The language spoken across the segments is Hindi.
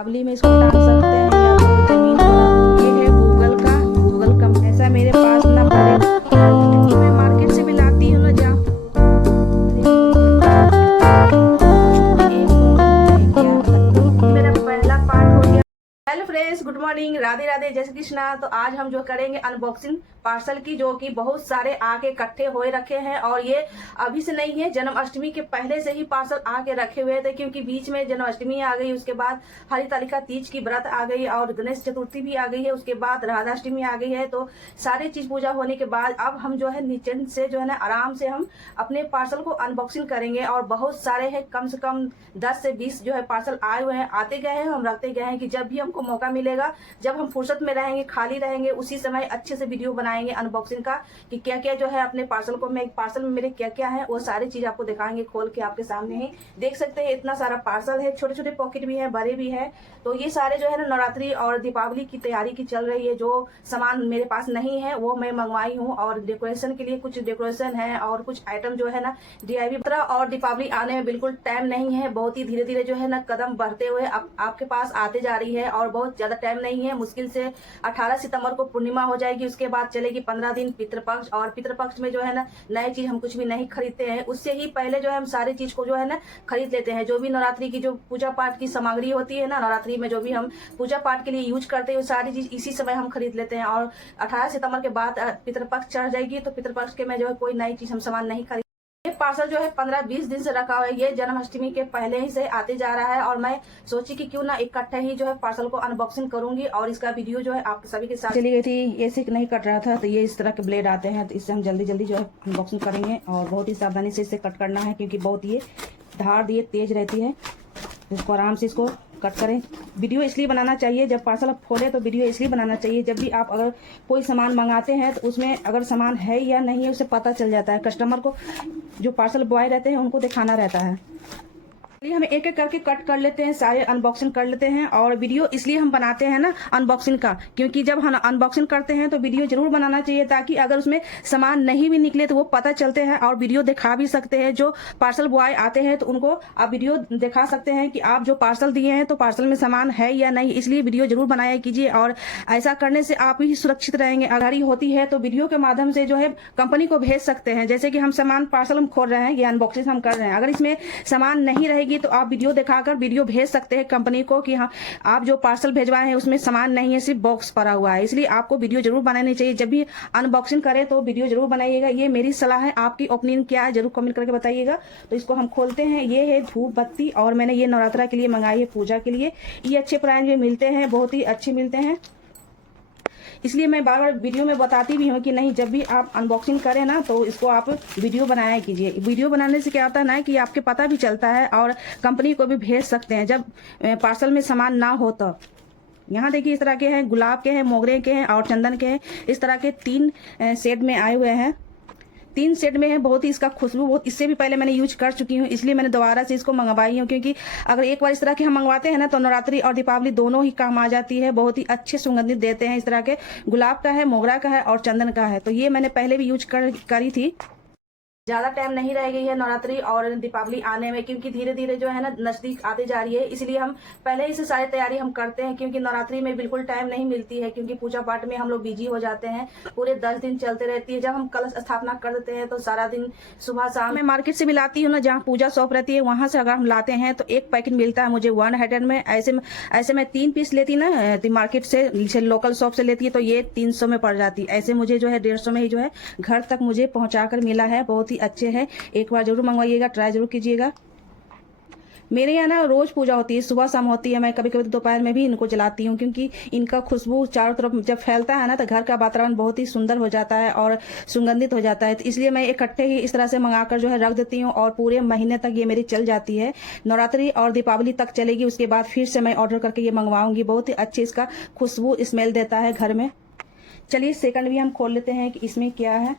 दीपावली में इसको डाल सकते हैं या तो जमीन पर। ये है गूगल का ऐसा मेरे पास ना बड़े मैं मार्केट से भी लाती हूँ ना जहाँ मेरा पहला पार्ट हो गया। Hello friends, good morning, Radhe Radhe, जय श्री कृष्णा। तो आज हम जो करेंगे अनबॉक्सिंग पार्सल की, जो कि बहुत सारे आके इकट्ठे हुए रखे हैं और ये अभी से नहीं है, जन्माष्टमी के पहले से ही पार्सल आके रखे हुए थे, क्योंकि बीच में जन्माष्टमी आ गई, उसके बाद हरितालिका तीज की व्रत आ गई और गणेश चतुर्थी भी आ गई है, उसके बाद राधाष्टमी आ गई है। तो सारी चीज पूजा होने के बाद अब हम जो है नीचे से जो है ना आराम से हम अपने पार्सल को अनबॉक्सिंग करेंगे। और बहुत सारे हैं, कम से कम 10 से 20 जो है पार्सल आए हुए हैं, आते गए हैं, हम रखते गए हैं कि जब भी हमको मौका मिलेगा, जब हम फुर्सत में रहेंगे, खाली रहेंगे, उसी समय अच्छे से वीडियो बनाएंगे अनबॉक्सिंग का कि क्या क्या जो है अपने पार्सल को, मैं पार्सल में मेरे क्या क्या है वो सारी चीज आपको दिखाएंगे खोल के। आपके सामने ही देख सकते हैं, इतना सारा पार्सल है, छोटे छोटे पॉकेट भी है, बड़े भी है। तो ये सारे जो है ना नवरात्रि और दीपावली की तैयारी की चल रही है। जो सामान मेरे पास नहीं है वो मैं मंगवाई हूँ, और डेकोरेशन के लिए कुछ डेकोरेशन है और कुछ आइटम जो है ना DIY। और दीपावली आने में बिल्कुल टाइम नहीं है, बहुत ही धीरे धीरे जो है ना कदम बढ़ते हुए आपके पास आते जा रही है, और बहुत ज्यादा टाइम नहीं है। मुश्किल से 18 सितंबर को पूर्णिमा हो जाएगी, उसके बाद चलेगी 15 दिन पितृपक्ष, और पितृपक्ष में जो है ना नई चीज हम कुछ भी नहीं खरीदते हैं, उससे ही पहले जो है हम सारी चीज को जो है ना खरीद लेते हैं। जो भी नवरात्रि की जो पूजा पाठ की सामग्री होती है ना, नवरात्रि में जो भी हम पूजा पाठ के लिए यूज करते हैं, सारी चीज इसी समय हम खरीद लेते हैं। और 18 सितंबर के बाद पितृपक्ष चढ़ जाएगी, तो पितृपक्ष के में जो है कोई नई चीज हम सामान नहीं खरीद। ये पार्सल जो है 15-20 दिन से रखा हुआ है, ये जन्माष्टमी के पहले ही से आते जा रहा है, और मैं सोची कि क्यों ना इकट्ठे ही जो है पार्सल को अनबॉक्सिंग करूंगी और इसका वीडियो जो है आप सभी के साथ। चली गई थी, ऐसे नहीं कट रहा था, तो ये इस तरह के ब्लेड आते हैं, तो इससे हम जल्दी जल्दी जो है अनबॉक्सिंग करेंगे, और बहुत ही सावधानी से इसे कट करना है, क्योंकि बहुत ये धार ये तेज रहती है। इसको आराम से इसको कट करें। वीडियो इसलिए बनाना चाहिए, जब पार्सल आप खोले तो वीडियो इसलिए बनाना चाहिए, जब भी आप अगर कोई सामान मंगाते हैं तो उसमें अगर सामान है या नहीं है उसे पता चल जाता है। कस्टमर को, जो पार्सल बॉय रहते हैं, उनको दिखाना रहता है। चलिए हम एक एक करके कट कर लेते हैं, सारे अनबॉक्सिंग कर लेते हैं। और वीडियो इसलिए हम बनाते हैं ना अनबॉक्सिंग का, क्योंकि जब हम अनबॉक्सिंग करते हैं तो वीडियो जरूर बनाना चाहिए, ताकि अगर उसमें सामान नहीं भी निकले तो वो पता चलते हैं, और वीडियो दिखा भी सकते हैं। जो पार्सल बॉय आते हैं तो उनको आप वीडियो दिखा सकते हैं कि आप जो पार्सल दिए हैं तो पार्सल में सामान है या नहीं, इसलिए वीडियो जरूर बनाया कीजिए। और ऐसा करने से आप ही सुरक्षित रहेंगे। अगर होती है तो वीडियो के माध्यम से जो है कंपनी को भेज सकते हैं। जैसे कि हम सामान पार्सल हम खोल रहे हैं, ये अनबॉक्सिंग हम कर रहे हैं, अगर इसमें सामान नहीं रहेगी तो आप वीडियो दिखाकर वीडियो भेज सकते हैं कंपनी को कि हाँ आप जो पार्सल भेजवाए हैं उसमें सामान नहीं है, सिर्फ बॉक्स पड़ा हुआ है। इसलिए आपको वीडियो जरूर बनानी चाहिए, जब भी अनबॉक्सिंग करें तो वीडियो जरूर बनाइएगा। ये मेरी सलाह है, आपकी ओपिनियन क्या है जरूर कमेंट करके बताइएगा। तो इसको हम खोलते हैं। ये है धूप बत्ती, और मैंने ये नवरात्रा के लिए मंगाई है, पूजा के लिए। ये अच्छे प्राइस में मिलते हैं, बहुत ही अच्छे मिलते हैं, इसलिए मैं बार बार वीडियो में बताती भी हूँ कि नहीं, जब भी आप अनबॉक्सिंग करें ना तो इसको आप वीडियो बनाया कीजिए। वीडियो बनाने से क्या होता है ना कि आपके पता भी चलता है, और कंपनी को भी भेज सकते हैं जब पार्सल में सामान ना हो। तो यहाँ देखिए इस तरह के हैं, गुलाब के हैं, मोगरे के हैं और चंदन के हैं। इस तरह के 3 सेट में आए हुए हैं, 3 सेट में है। बहुत ही इसका खुशबू, बहुत, इससे भी पहले मैंने यूज कर चुकी हूँ, इसलिए मैंने दोबारा से इसको मंगवाई हूँ, क्योंकि अगर एक बार इस तरह के हम मंगवाते हैं ना तो नवरात्रि और दीपावली दोनों ही काम आ जाती है। बहुत ही अच्छे सुगंधित देते हैं। इस तरह के गुलाब का है, मोगरा का है और चंदन का है। तो ये मैंने पहले भी यूज करी थी। ज्यादा टाइम नहीं रह गई है नवरात्रि और दीपावली आने में, क्योंकि धीरे धीरे जो है ना नजदीक आते जा रही है, इसलिए हम पहले ही से सारी तैयारी हम करते हैं, क्योंकि नवरात्रि में बिल्कुल टाइम नहीं मिलती है, क्योंकि पूजा पाठ में हम लोग बिजी हो जाते हैं। पूरे 10 दिन चलते रहती है। जब हम कलश स्थापना कर देते हैं तो सारा दिन सुबह शाम मैं मार्केट से भी लाती हूँ ना, जहाँ पूजा शॉप रहती है वहां से अगर हम लाते हैं तो एक पैकेट मिलता है मुझे 100 में। ऐसे मैं 3 पीस लेती ना मार्केट से, लोकल शॉप से लेती है, तो ये 300 में पड़ जाती है। ऐसे मुझे जो है 150 में ही जो है घर तक मुझे पहुंचा कर मिला है। बहुत ही अच्छे हैं, एक बार जरूर मंगवाइएगा, ट्राई जरूर कीजिएगा। मेरे यहाँ ना रोज पूजा होती है, सुबह शाम होती है। मैं कभी कभी दोपहर में भी इनको जलाती हूँ, क्योंकि इनका खुशबू चारों तरफ जब फैलता है ना तो घर का वातावरण बहुत ही सुंदर हो जाता है और सुगंधित हो जाता है। तो इसलिए मैं इकट्ठे ही इस तरह से मंगाकर जो है रख देती हूँ, और पूरे महीने तक ये मेरी चल जाती है। नवरात्रि और दीपावली तक चलेगी, उसके बाद फिर से मैं ऑर्डर करके ये मंगवाऊंगी। बहुत ही अच्छी इसका खुशबू स्मेल देता है घर में। चलिए सेकंड भी हम खोल लेते हैं कि इसमें क्या है।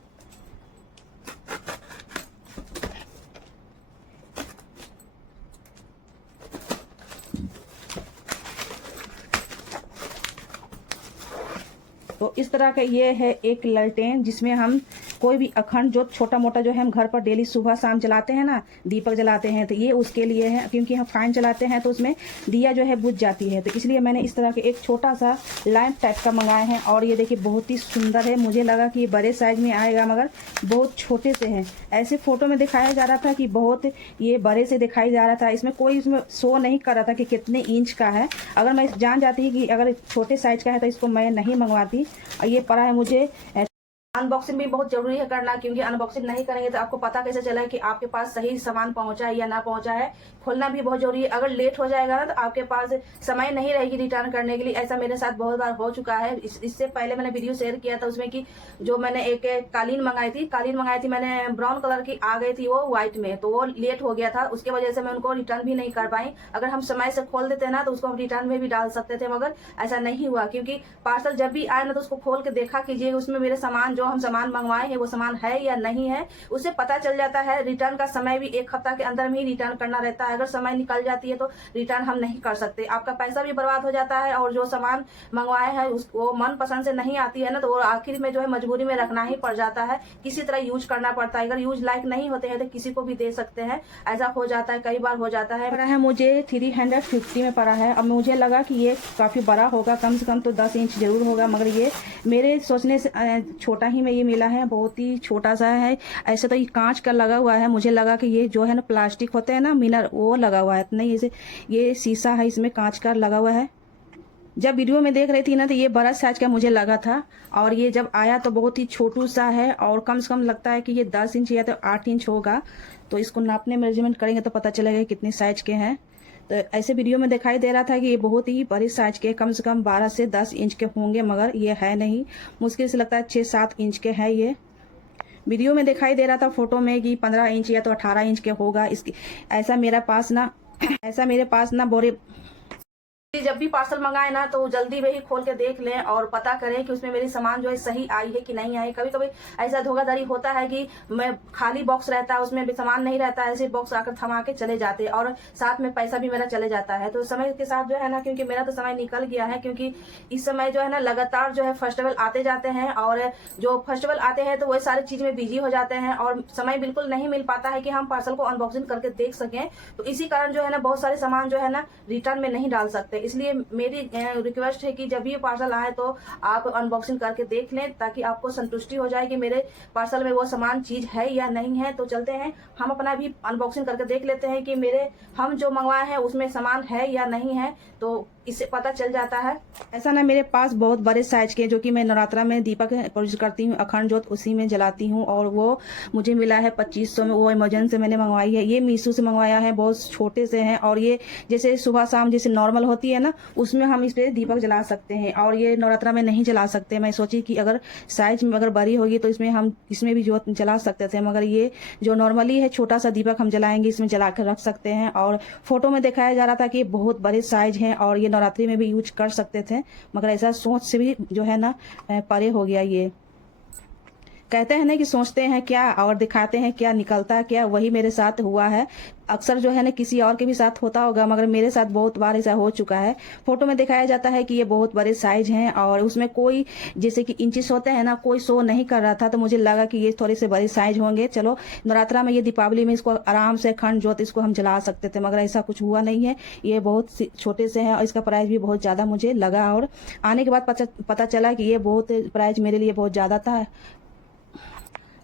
तो इस तरह का ये है एक ललटेन, जिसमें हम कोई भी अखंड जो छोटा मोटा जो है हम घर पर डेली सुबह शाम जलाते हैं ना, दीपक जलाते हैं, तो ये उसके लिए है, क्योंकि हम फाइन जलाते हैं तो उसमें दिया जो है बुझ जाती है, तो इसलिए मैंने इस तरह के एक छोटा सा लैंप टाइप का मंगाए हैं। और ये देखिए बहुत ही सुंदर है, मुझे लगा कि ये बड़े साइज में आएगा मगर बहुत छोटे से हैं। ऐसे फोटो में दिखाया जा रहा था कि बहुत ये बड़े से दिखाई जा रहा था, इसमें शो नहीं कर रहा था कि कितने इंच का है। अगर मैं जान जाती कि अगर छोटे साइज का है तो इसको मैं नहीं मंगवाती। और ये पड़ा है मुझे। अनबॉक्सिंग भी बहुत जरूरी है करना, क्योंकि अनबॉक्सिंग नहीं करेंगे तो आपको पता कैसे चला कि आपके पास सही सामान पहुंचा है या ना पहुंचा है। खोलना भी बहुत जरूरी है, अगर लेट हो जाएगा ना तो आपके पास समय नहीं रहेगी रिटर्न करने के लिए। ऐसा मेरे साथ बहुत बार हो चुका है। इससे पहले मैंने वीडियो शेयर किया था उसमें कि जो मैंने एक कालीन मंगाई थी मैंने ब्राउन कलर की, आ गई थी वो व्हाइट में, तो वो लेट हो गया था, उसके वजह से मैं उनको रिटर्न भी नहीं कर पाई। अगर हम समय से खोल देते ना तो उसको हम रिटर्न में भी डाल सकते थे, मगर ऐसा नहीं हुआ। क्योंकि पार्सल जब भी आए ना तो उसको खोल के देखा कीजिए, उसमें मेरे सामान जो हम सामान मंगवाए हैं वो सामान है या नहीं है, उससे पता चल जाता है। रिटर्न का समय भी 1 हफ्ता के अंदर में ही रिटर्न करना रहता है। अगर समय निकल जाती है तो रिटर्न हम नहीं कर सकते, आपका पैसा भी बर्बाद हो जाता है, और जो सामान मंगवाए हैं वो मन पसंद से नहीं आती है ना, तो वो आखिर में जो है मजबूरी में रखना ही पड़ जाता है, किसी तरह यूज करना पड़ता है। अगर यूज लायक नहीं होते हैं तो किसी को भी दे सकते हैं, ऐसा हो जाता है, कई बार हो जाता है। पड़ा है मुझे 350 में पड़ा है। अब मुझे लगा कि ये काफी बड़ा होगा, कम से कम तो 10 इंच जरूर होगा, मगर ये मेरे सोचने से छोटा ही में ये मिला है, बहुत ही छोटा सा है। ऐसे तो ये कांच का लगा हुआ है, मुझे लगा कि ये जो है ना प्लास्टिक होते हैं ना मिनर, वो लगा हुआ है, नहीं ये शीशा है, इसमें कांच का लगा हुआ है। जब वीडियो में देख रही थी ना तो ये बड़ा साइज का मुझे लगा था, और ये जब आया तो बहुत ही छोटू सा है, और कम से कम लगता है कि ये 10 इंच या तो 8 इंच होगा। तो इसको नापने मेजरमेंट करेंगे तो पता चलेगा कितने साइज के हैं। तो ऐसे वीडियो में दिखाई दे रहा था कि ये बहुत ही बड़े साइज के, कम से कम 12 से 10 इंच के होंगे, मगर ये है नहीं, मुश्किल से लगता है 6-7 इंच के है। ये वीडियो में दिखाई दे रहा था फोटो में कि 15 इंच या तो 18 इंच के होगा। इसकी ऐसा मेरे पास ना बोरे। जब भी पार्सल मंगाए ना तो जल्दी में ही खोल के देख लें और पता करें कि उसमें मेरी सामान जो है सही आई है कि नहीं आई। कभी कभी ऐसा धोखाधड़ी होता है कि मैं खाली बॉक्स रहता है, उसमें भी सामान नहीं रहता है, ऐसे बॉक्स आकर थमा के चले जाते हैं और साथ में पैसा भी मेरा चले जाता है। तो समय के साथ जो है ना, क्योंकि मेरा तो समय निकल गया है, क्योंकि इस समय जो है ना लगातार जो है फेस्टिवल आते जाते हैं, और जो फेस्टिवल आते हैं तो वही सारी चीज में बिजी हो जाते हैं और समय बिल्कुल नहीं मिल पाता है कि हम पार्सल को अनबॉक्सिंग करके देख सकें। तो इसी कारण जो है ना बहुत सारे सामान जो है ना रिटर्न में नहीं डाल सकते। इसलिए मेरी रिक्वेस्ट है कि जब भी पार्सल आए तो आप अनबॉक्सिंग करके देख लें, ताकि आपको संतुष्टि हो जाए कि मेरे पार्सल में वो सामान चीज है या नहीं है। तो चलते हैं, हम अपना भी अनबॉक्सिंग करके देख लेते हैं कि हम जो मंगवाए हैं उसमें सामान है या नहीं है, तो इससे पता चल जाता है। ऐसा ना मेरे पास बहुत बड़े साइज के, जो कि मैं नवरात्रा में दीपक प्रोड्यूस करती हूँ, अखंड जोत उसी में जलाती हूँ, और वो मुझे मिला है 2500 में। वो अमेजन से मैंने मंगवाई है, ये मीशो से मंगवाया है, बहुत छोटे से हैं। और ये जैसे सुबह शाम जैसे नॉर्मल होती है ना, उसमें हम इस पे दीपक जला सकते हैं, और ये नवरात्रा में नहीं जला सकते। मैं सोची कि अगर साइज में अगर बड़ी होगी तो इसमें भी जोत जला सकते थे, मगर ये जो नॉर्मली है छोटा सा दीपक हम जलाएंगे, इसमें जला कर रख सकते हैं। और फोटो में दिखाया जा रहा था कि बहुत बड़े साइज हैं और ये नवरात्रि में भी यूज कर सकते थे, मगर ऐसा सोच से भी जो है ना परे हो गया। ये कहते हैं ना कि सोचते हैं क्या और दिखाते हैं क्या, निकलता है क्या, वही मेरे साथ हुआ है। अक्सर जो है ना किसी और के भी साथ होता होगा, मगर मेरे साथ बहुत बार ऐसा हो चुका है। फोटो में दिखाया जाता है कि ये बहुत बड़े साइज हैं और उसमें कोई जैसे कि इंचेस होते हैं ना, कोई शो नहीं कर रहा था, तो मुझे लगा कि ये थोड़े से बड़े साइज होंगे। चलो नवरात्रा में, ये दीपावली में इसको आराम से अखंड ज्योत इसको हम जला सकते थे, मगर ऐसा कुछ हुआ नहीं है। ये बहुत छोटे से हैं और इसका प्राइस भी बहुत ज्यादा मुझे लगा, और आने के बाद पता चला कि ये बहुत प्राइस मेरे लिए बहुत ज्यादा था।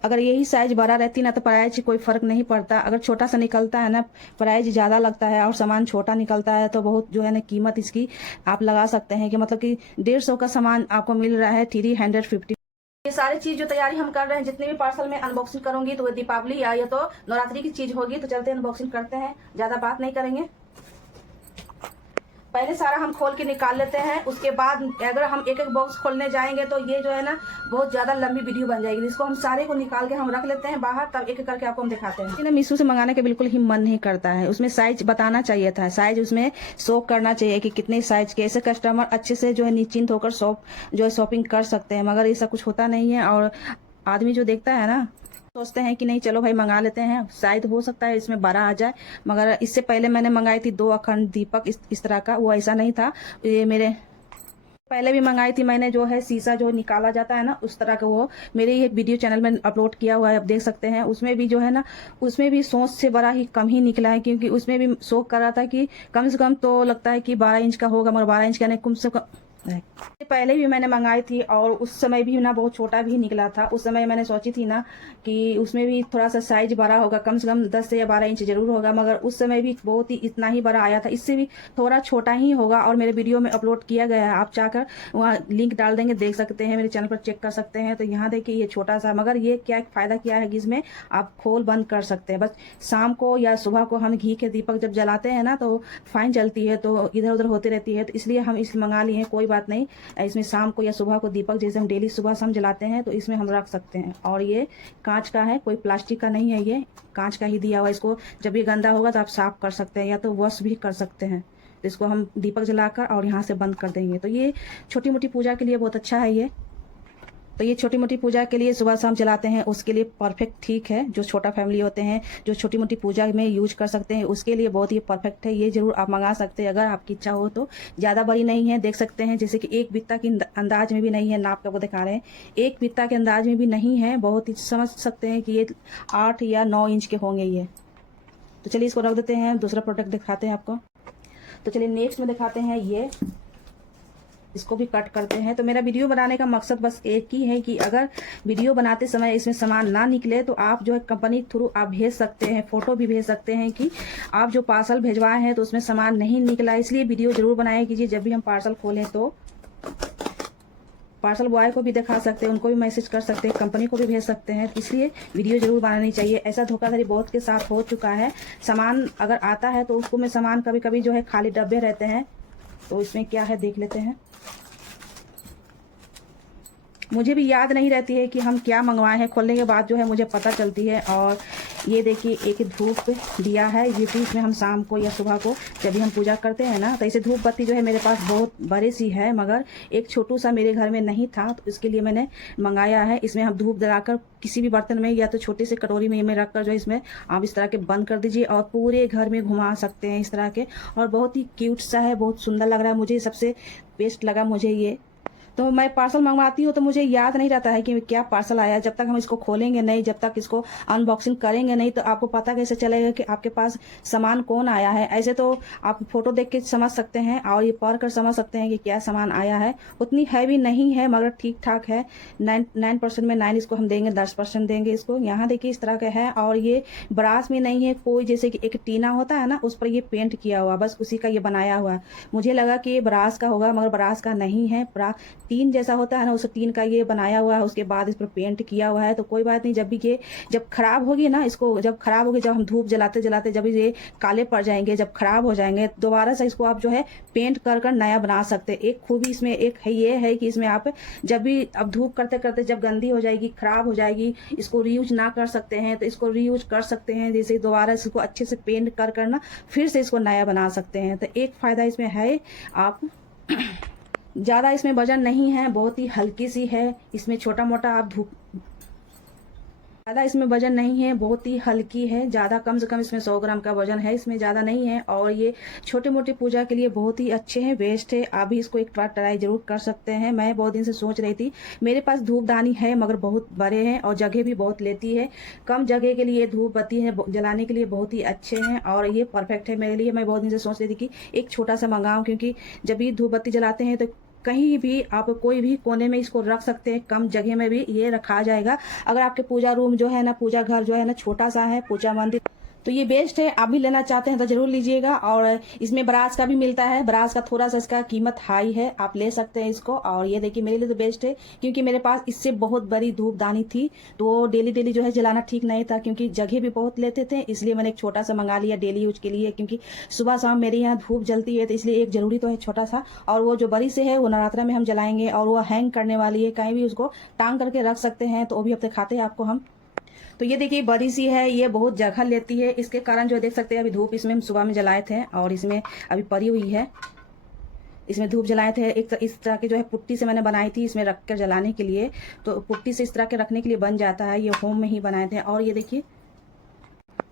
अगर यही साइज बड़ा रहती ना तो प्राइस कोई फर्क नहीं पड़ता। अगर छोटा सा निकलता है ना प्राइस ज्यादा लगता है, और सामान छोटा निकलता है तो बहुत जो है ना कीमत इसकी आप लगा सकते हैं कि मतलब कि 150 का सामान आपको मिल रहा है 350। ये सारी चीज जो तैयारी हम कर रहे हैं, जितने भी पार्सल में अनबॉक्सिंग करूंगी तो वो दीपावली या तो नवरात्रि की चीज होगी। तो चलते हैं अनबॉक्सिंग करते हैं, ज्यादा बात नहीं करेंगे। पहले सारा हम खोल के निकाल लेते हैं, उसके बाद अगर हम एक एक बॉक्स खोलने जाएंगे तो ये जो है ना बहुत ज्यादा लंबी वीडियो बन जाएगी। इसको हम सारे को निकाल के हम रख लेते हैं बाहर, तब एक एक करके आपको हम दिखाते हैं। ना मीशो से मंगाने के बिल्कुल ही मन नहीं करता है, उसमें साइज बताना चाहिए था, साइज उसमें शो करना चाहिए कि कितने साइज के, ऐसे कस्टमर अच्छे से जो है निश्चिंत होकर शॉपिंग कर सकते हैं, मगर ऐसा कुछ होता नहीं है। और आदमी जो देखता है ना सोचते हैं कि नहीं चलो भाई मंगा लेते हैं, शायद हो सकता है इसमें 12 आ जाए। मगर इससे पहले मैंने मंगाई थी 2 अखंड दीपक इस तरह का, वो ऐसा नहीं था। ये मेरे पहले भी मंगाई थी मैंने, जो है शीशा जो निकाला जाता है ना उस तरह का, वो मेरे एक वीडियो चैनल में अपलोड किया हुआ है, आप देख सकते हैं। उसमें भी जो है ना, उसमें भी सोच से बड़ा ही कम ही निकला है, क्योंकि उसमें भी शो कर रहा था कि कम से कम तो लगता है कि 12 इंच का होगा, मगर 12 इंच का नहीं, कम से कम। पहले भी मैंने मंगाई थी और उस समय भी ना बहुत छोटा भी निकला था। उस समय मैंने सोची थी ना कि उसमें भी थोड़ा सा साइज बड़ा होगा, कम से कम 10 से या 12 इंच जरूर होगा, मगर उस समय भी बहुत ही इतना ही बड़ा आया था। इससे भी थोड़ा छोटा ही होगा और मेरे वीडियो में अपलोड किया गया है, आप चाहकर वहाँ लिंक डाल देंगे, देख सकते हैं, मेरे चैनल पर चेक कर सकते हैं। तो यहाँ देखिए ये छोटा सा, मगर ये क्या फ़ायदा किया है कि इसमें आप खोल बंद कर सकते हैं। बस शाम को या सुबह को हम घी के दीपक जब जलाते हैं ना तो फाइन जलती है, तो इधर उधर होती रहती है, तो इसलिए हम इस मंगा लिए हैं। कोई बात नहीं, इसमें शाम को या सुबह को दीपक जैसे हम डेली सुबह शाम जलाते हैं तो इसमें हम रख सकते हैं। और ये कांच का है, कोई प्लास्टिक का नहीं है, ये कांच का ही दिया हुआ है। इसको जब ये गंदा होगा तो आप साफ कर सकते हैं या तो वॉश भी कर सकते हैं। तो इसको हम दीपक जलाकर और यहाँ से बंद कर देंगे। तो ये छोटी मोटी पूजा के लिए बहुत अच्छा है ये। तो ये छोटी मोटी पूजा के लिए सुबह शाम चलाते हैं, उसके लिए परफेक्ट ठीक है। जो छोटा फैमिली होते हैं, जो छोटी मोटी पूजा में यूज कर सकते हैं, उसके लिए बहुत ही परफेक्ट है। ये जरूर आप मंगा सकते हैं अगर आपकी इच्छा हो तो। ज़्यादा बड़ी नहीं है, देख सकते हैं, जैसे कि एक बित्ता की अंदाज में भी नहीं है, नाप का वो दिखा रहे हैं, एक बित्ता के अंदाज में भी नहीं है। बहुत ही समझ सकते हैं कि ये 8 या 9 इंच के होंगे ये। तो चलिए इसको रख देते हैं, दूसरा प्रोडक्ट दिखाते हैं आपको। तो चलिए नेक्स्ट में दिखाते हैं ये, इसको भी कट करते हैं। तो मेरा वीडियो बनाने का मकसद बस एक ही है कि अगर वीडियो बनाते समय इसमें सामान ना निकले तो आप जो है कंपनी थ्रू आप भेज सकते हैं, फोटो भी भेज सकते हैं कि आप जो पार्सल भेजवाए हैं तो उसमें सामान नहीं निकला। इसलिए वीडियो जरूर बनाया कीजिए। जब भी हम पार्सल खोलें तो पार्सल बॉय को भी दिखा सकते हैं, उनको भी मैसेज कर सकते हैं, कंपनी को भी भेज सकते हैं। इसलिए वीडियो जरूर बनानी चाहिए। ऐसा धोखाधड़ी बहुत के साथ हो चुका है। सामान अगर आता है तो उसको में सामान कभी कभी जो है खाली डब्बे रहते हैं। तो इसमें क्या है देख लेते हैं। मुझे भी याद नहीं रहती है कि हम क्या मंगवाए हैं, खोलने के बाद जो है मुझे पता चलती है। और ये देखिए एक धूप दिया है, ये भी इसमें हम शाम को या सुबह को जब भी हम पूजा करते हैं ना, तो ऐसे धूप बत्ती जो है मेरे पास बहुत बड़ी सी है, मगर एक छोटू सा मेरे घर में नहीं था, तो इसके लिए मैंने मंगाया है। इसमें हम धूप जलाकर किसी भी बर्तन में या तो छोटे से कटोरी में रखकर जो है इसमें आप इस तरह के बंद कर दीजिए और पूरे घर में घुमा सकते हैं इस तरह के। और बहुत ही क्यूट सा है, बहुत सुंदर लग रहा है, मुझे सबसे बेस्ट लगा मुझे ये। तो मैं पार्सल मंगवाती हूँ तो मुझे याद नहीं रहता है कि क्या पार्सल आया। जब तक हम इसको खोलेंगे नहीं, जब तक इसको अनबॉक्सिंग करेंगे नहीं, तो आपको पता कैसे चलेगा कि आपके पास सामान कौन आया है। ऐसे तो आप फोटो देख के समझ सकते हैं और ये पढ़ कर समझ सकते हैं कि क्या सामान आया है। उतनी हैवी नहीं है मगर ठीक ठाक है। 9% में 9 इसको हम देंगे, 10% देंगे इसको। यहाँ देखिए इस तरह का है और ये ब्रास में नहीं है कोई, जैसे कि एक टीना होता है ना उस पर ये पेंट किया हुआ, बस उसी का ये बनाया हुआ। मुझे लगा कि ये ब्रास का होगा मगर ब्रास का नहीं है। टीन जैसा होता है ना, उस टीन का ये बनाया हुआ है, उसके बाद इस पर पेंट किया हुआ है। तो कोई बात नहीं, जब भी ये जब खराब होगी ना, इसको जब खराब होगी, जब हम धूप जलाते जलाते जब ये काले पड़ जाएंगे, जब खराब हो जाएंगे, दोबारा से इसको आप जो है पेंट कर कर नया बना सकते हैं। एक खूबी इसमें एक है ये है कि इसमें आप जब भी अब धूप करते करते जब गंदी हो जाएगी, खराब हो जाएगी, इसको रीयूज ना कर सकते हैं तो इसको रीयूज कर सकते हैं। जैसे दोबारा इसको अच्छे से पेंट कर कर ना फिर से इसको नया बना सकते हैं। तो एक फायदा इसमें है, आप ज़्यादा इसमें वजन नहीं है, बहुत ही हल्की सी है। इसमें छोटा मोटा आप धूप, ज़्यादा इसमें वजन नहीं है, बहुत ही हल्की है। ज़्यादा कम से कम इसमें 100 ग्राम का वजन है, इसमें ज़्यादा नहीं है। और ये छोटे मोटे पूजा के लिए बहुत ही अच्छे हैं, बेस्ट है। आप भी इसको एक बार ट्राई जरूर कर सकते हैं। मैं बहुत दिन से सोच रही थी, मेरे पास धूपदानी है मगर बहुत बड़े हैं और जगह भी बहुत लेती है। कम जगह के लिए धूप बत्ती है जलाने के लिए बहुत ही अच्छे हैं और ये परफेक्ट है मेरे लिए। मैं बहुत दिन से सोच रही थी कि एक छोटा सा मंगाऊँ, क्योंकि जब भी धूप बत्ती जलाते हैं तो कहीं भी आप कोई भी कोने में इसको रख सकते हैं, कम जगह में भी ये रखा जाएगा। अगर आपके पूजा रूम जो है ना, पूजा घर जो है ना छोटा सा है, पूजा मंदिर, तो ये बेस्ट है। आप भी लेना चाहते हैं तो जरूर लीजिएगा। और इसमें ब्रास का भी मिलता है, ब्रास का थोड़ा सा इसका कीमत हाई है, आप ले सकते हैं इसको। और ये देखिए मेरे लिए तो बेस्ट है, क्योंकि मेरे पास इससे बहुत बड़ी धूपदानी थी तो वो डेली डेली जो है जलाना ठीक नहीं था, क्योंकि जगह भी बहुत लेते थे। इसलिए मैंने एक छोटा सा मंगा लिया डेली यूज के लिए, क्योंकि सुबह शाम मेरे यहाँ धूप जलती है, तो इसलिए एक जरूरी तो है छोटा सा। और वो जो बड़ी से है वो नवरात्रा में हम जलाएंगे और वो हैंग करने वाली है, कहीं भी उसको टांग करके रख सकते हैं। तो वो भी अब दिखाते हैं आपको हम। तो ये देखिए बड़ी सी है, ये बहुत जगह लेती है, इसके कारण जो देख सकते हैं अभी धूप इसमें हम सुबह में जलाए थे और इसमें अभी पड़ी हुई है। इसमें धूप जलाए थे, एक इस तरह की जो है पुट्टी से मैंने बनाई थी इसमें रख कर जलाने के लिए। तो पुट्टी से इस तरह के रखने के लिए बन जाता है, ये होम में ही बनाए थे। और ये देखिए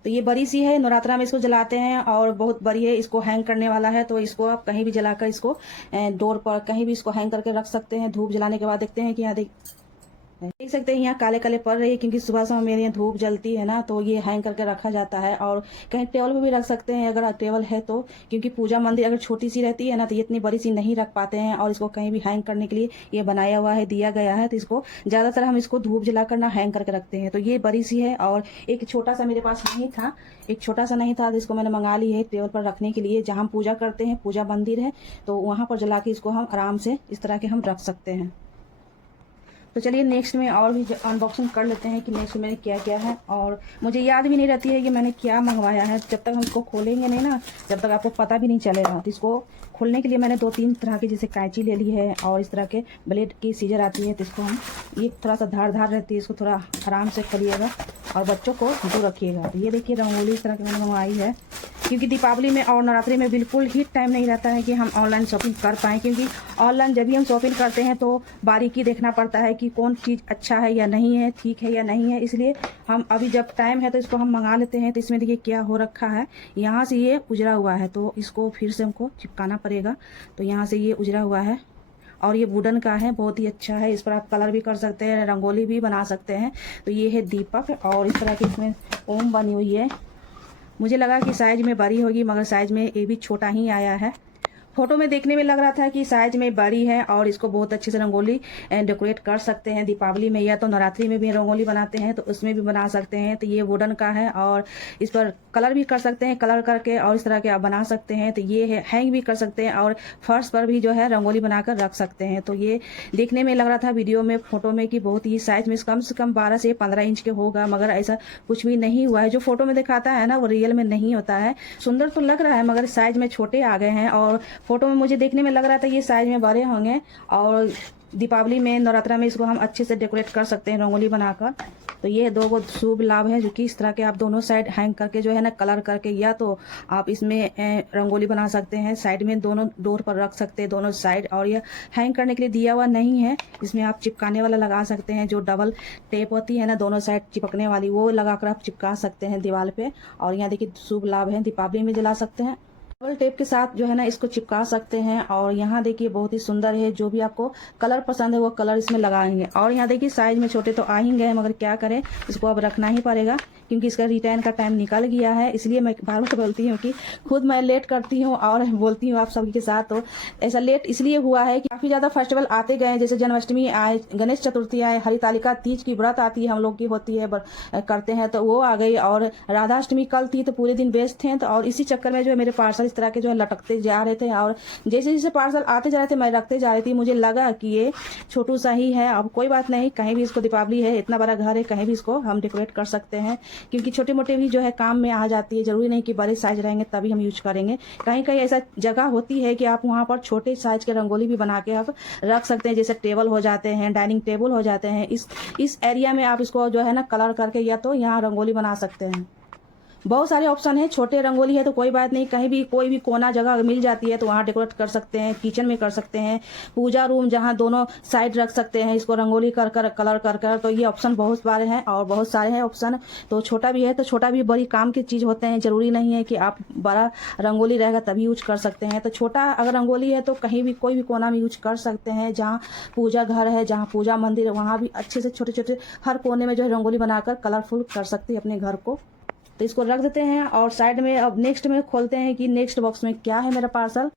तो ये बड़ी सी है, नवरात्रा में इसको जलाते हैं और बहुत बड़ी है, इसको हैंग करने वाला है। तो इसको आप कहीं भी जलाकर इसको डोर पर कहीं भी इसको हैंग करके रख सकते हैं। धूप जलाने के बाद देखते हैं कि यहाँ देख सकते हैं यहाँ काले काले पड़ रही है, क्योंकि सुबह समय मेरे यहाँ धूप जलती है ना, तो ये हैंग करके रखा जाता है। और कहीं टेबल पे भी रख सकते हैं अगर टेबल है तो, क्योंकि पूजा मंदिर अगर छोटी सी रहती है ना तो ये इतनी बड़ी सी नहीं रख पाते हैं। और इसको कहीं भी हैंग करने के लिए ये बनाया हुआ है, दिया गया है। तो इसको ज़्यादातर हम इसको धूप जलाकर ना हैंग करके रखते हैं। तो ये बड़ी सी है और एक छोटा सा मेरे पास नहीं था, तो इसको मैंने मंगा ली है टेबल पर रखने के लिए। जहाँ हम पूजा करते हैं, पूजा मंदिर है, तो वहाँ पर जला के इसको हम आराम से इस तरह के हम रख सकते हैं। तो चलिए नेक्स्ट में और भी अनबॉक्सिंग कर लेते हैं कि नेक्स्ट मैंने क्या क्या है। और मुझे याद भी नहीं रहती है कि मैंने क्या मंगवाया है, जब तक हम इसको खोलेंगे नहीं ना, जब तक आपको पता भी नहीं चलेगा। तो इसको खोलने के लिए मैंने 2-3 तरह की जैसे कैंची ले ली है और इस तरह के ब्लेड की सीजर आती है। तो इसको हम, ये थोड़ा सा धार रहती है, इसको थोड़ा आराम से खोलिएगा और बच्चों को दूर रखिएगा। तो ये देखिए रंगोली इस तरह की मैंने मंगवाई है, क्योंकि दीपावली में और नवरात्रि में बिल्कुल ही टाइम नहीं रहता है कि हम ऑनलाइन शॉपिंग कर पाएँ। क्योंकि ऑनलाइन जब भी हम शॉपिंग करते हैं तो बारीकी देखना पड़ता है कि कौन चीज़ अच्छा है या नहीं है, ठीक है या नहीं है। इसलिए हम अभी जब टाइम है तो इसको हम मंगा लेते हैं। तो इसमें देखिए क्या हो रखा है, यहाँ से ये उजरा हुआ है, तो इसको फिर से हमको चिपकाना पड़ेगा। तो यहाँ से ये उजरा हुआ है और ये वुडन का है, बहुत ही अच्छा है। इस पर आप कलर भी कर सकते हैं, रंगोली भी बना सकते हैं। तो ये है दीपक और इस तरह की इसमें ओम बनी हुई है। मुझे लगा कि साइज में बड़ी होगी, मगर साइज में ये भी छोटा ही आया है। फोटो में देखने में लग रहा था कि साइज में बड़ी है और इसको बहुत अच्छे से रंगोली डेकोरेट कर सकते हैं दीपावली में, या तो नवरात्रि में भी रंगोली बनाते हैं तो उसमें भी बना सकते हैं। तो ये वुडन का है और इस पर कलर भी कर सकते हैं, कलर करके और इस तरह के आप बना सकते हैं। तो ये है, हैंग भी कर सकते हैं और फर्श पर भी जो है रंगोली बनाकर रख सकते हैं। तो ये देखने में लग रहा था वीडियो में, फोटो में, कि बहुत ही साइज में कम से कम 12 से 15 इंच के होगा, मगर ऐसा कुछ भी नहीं हुआ है। जो फोटो में दिखाता है ना वो रियल में नहीं होता है। सुंदर तो लग रहा है मगर साइज में छोटे आ गए हैं, और फोटो में मुझे देखने में लग रहा था ये साइज में बड़े होंगे। और दीपावली में, नवरात्रा में इसको हम अच्छे से डेकोरेट कर सकते हैं रंगोली बनाकर। तो ये 2 शुभ लाभ है, जो कि इस तरह के आप दोनों साइड हैंग करके जो है ना कलर करके, या तो आप इसमें रंगोली बना सकते हैं, साइड में दोनों डोर पर रख सकते हैं दोनों साइड। और ये हैंग करने के लिए दिया हुआ नहीं है, इसमें आप चिपकाने वाला लगा सकते हैं, जो डबल टेप होती है ना दोनों साइड चिपकने वाली, वो लगाकर आप चिपका सकते हैं दीवार पे। और यहाँ देखिए शुभ लाभ है, दीपावली में जला सकते हैं। डबल टेप के साथ जो है ना इसको चिपका सकते हैं। और यहाँ देखिए बहुत ही सुंदर है, जो भी आपको कलर पसंद है वो कलर इसमें लगाएंगे। और यहाँ देखिए साइज में छोटे तो आ ही गए, मगर क्या करें, इसको अब रखना ही पड़ेगा क्योंकि इसका रिटर्न का टाइम निकल गया है। इसलिए मैं बार बार बोलती हूँ कि खुद मैं लेट करती हूँ और बोलती हूँ आप सभी के साथ। तो ऐसा लेट इसलिए हुआ है कि काफ़ी ज़्यादा फेस्टिवल आते गए, जैसे जन्माष्टमी आए, गणेश चतुर्थी आए, हरितालिका तीज की व्रत आती है, हम लोग की होती है, करते हैं, तो वो आ गई। और राधाष्टमी कल थी तो पूरे दिन व्यस्त थे। तो और इसी चक्कर में जो है मेरे पार्सल इस तरह के जो है लटकते जा रहे थे, और जैसे जैसे पार्सल आते जा रहे थे मैं रखते जा रही थी। मुझे लगा कि ये छोटू सा ही है, अब कोई बात नहीं, कहीं भी इसको, दीपावली है, इतना बड़ा घर है, कहीं भी इसको हम डेकोरेट कर सकते हैं। क्योंकि छोटे मोटे भी जो है काम में आ जाती है, जरूरी नहीं कि बड़े साइज रहेंगे तभी हम यूज करेंगे। कहीं कहीं ऐसा जगह होती है कि आप वहाँ पर छोटे साइज के रंगोली भी बना के आप रख सकते हैं, जैसे टेबल हो जाते हैं, डाइनिंग टेबल हो जाते हैं। इस एरिया में आप इसको जो है ना कलर करके या तो यहाँ रंगोली बना सकते हैं। बहुत सारे ऑप्शन है, छोटे रंगोली है तो कोई बात नहीं, कहीं भी कोई भी कोना जगह मिल जाती है तो वहाँ डेकोरेट कर सकते हैं, किचन में कर सकते हैं, पूजा रूम जहाँ दोनों साइड रख सकते हैं, इसको रंगोली कर कर कलर कर कर। तो ये ऑप्शन बहुत सारे हैं और बहुत सारे हैं ऑप्शन। तो छोटा भी है तो छोटा भी बड़ी काम की चीज़ होते हैं, जरूरी नहीं है कि आप बड़ा रंगोली रहेगा तभी यूज कर सकते हैं। तो छोटा अगर रंगोली है तो कहीं भी कोई भी कोना में यूज कर सकते हैं, जहाँ पूजा घर है, जहाँ पूजा मंदिर है, वहाँ भी अच्छे से छोटे छोटे हर कोने में जो है रंगोली बनाकर कलरफुल कर सकते हैं अपने घर को। तो इसको रख देते हैं और साइड में अब नेक्स्ट में खोलते हैं कि नेक्स्ट बॉक्स में क्या है मेरा पार्सल।